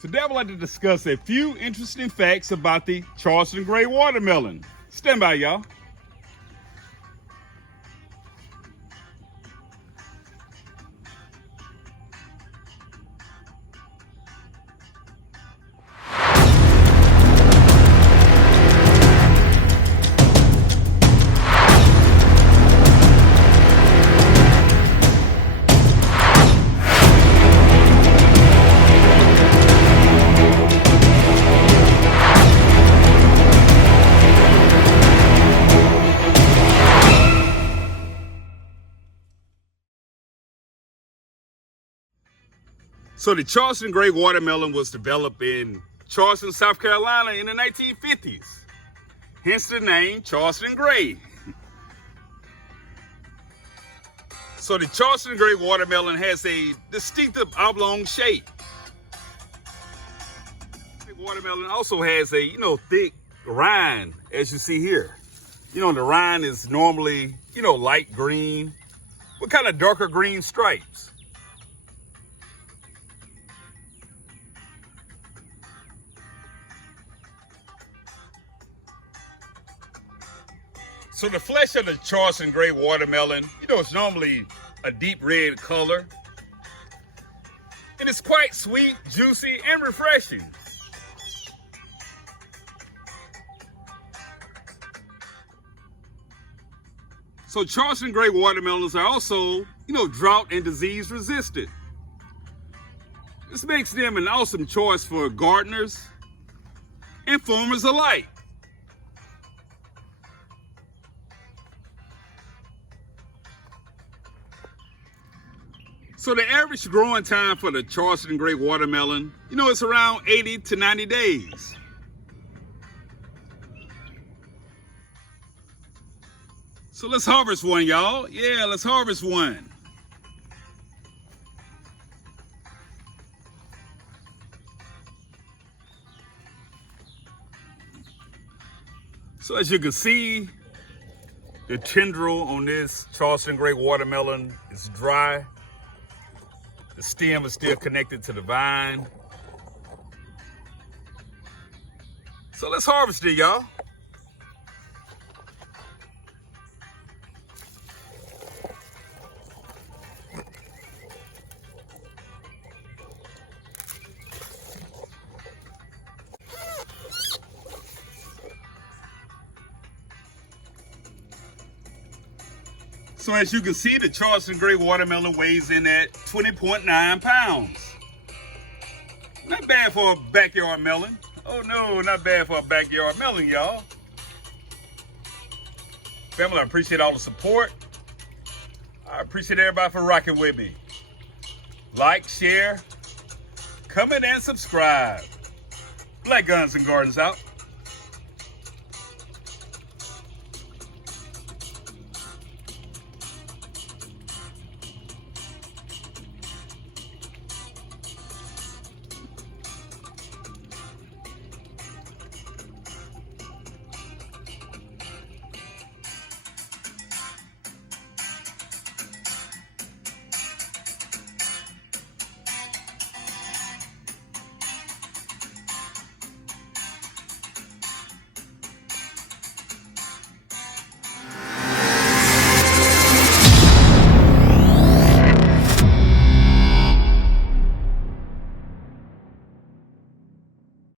Today I would like to discuss a few interesting facts about the Charleston Gray watermelon. Stand by, y'all. So the Charleston Gray watermelon was developed in Charleston, South Carolina in the 1950s. Hence the name Charleston Gray. So the Charleston Gray watermelon has a distinctive oblong shape. The watermelon also has a, thick rind, as you see here. The rind is normally, light green with kind of darker green stripes. So the flesh of the Charleston Gray watermelon, it's normally a deep red color. And it's quite sweet, juicy, and refreshing. So Charleston Gray watermelons are also, drought and disease resistant. This makes them an awesome choice for gardeners and farmers alike. So the average growing time for the Charleston Gray watermelon, it's around 80 to 90 days. So let's harvest one, y'all. Yeah, let's harvest one. So as you can see, the tendril on this Charleston Gray watermelon is dry. The stem is still connected to the vine. So let's harvest it, y'all. So as you can see, the Charleston Gray watermelon weighs in at 20.9 pounds. Not bad for a backyard melon. Oh no, not bad for a backyard melon, y'all. Family, I appreciate all the support. I appreciate everybody for rocking with me. Like, share, comment, and subscribe. Black Guns and Gardens out.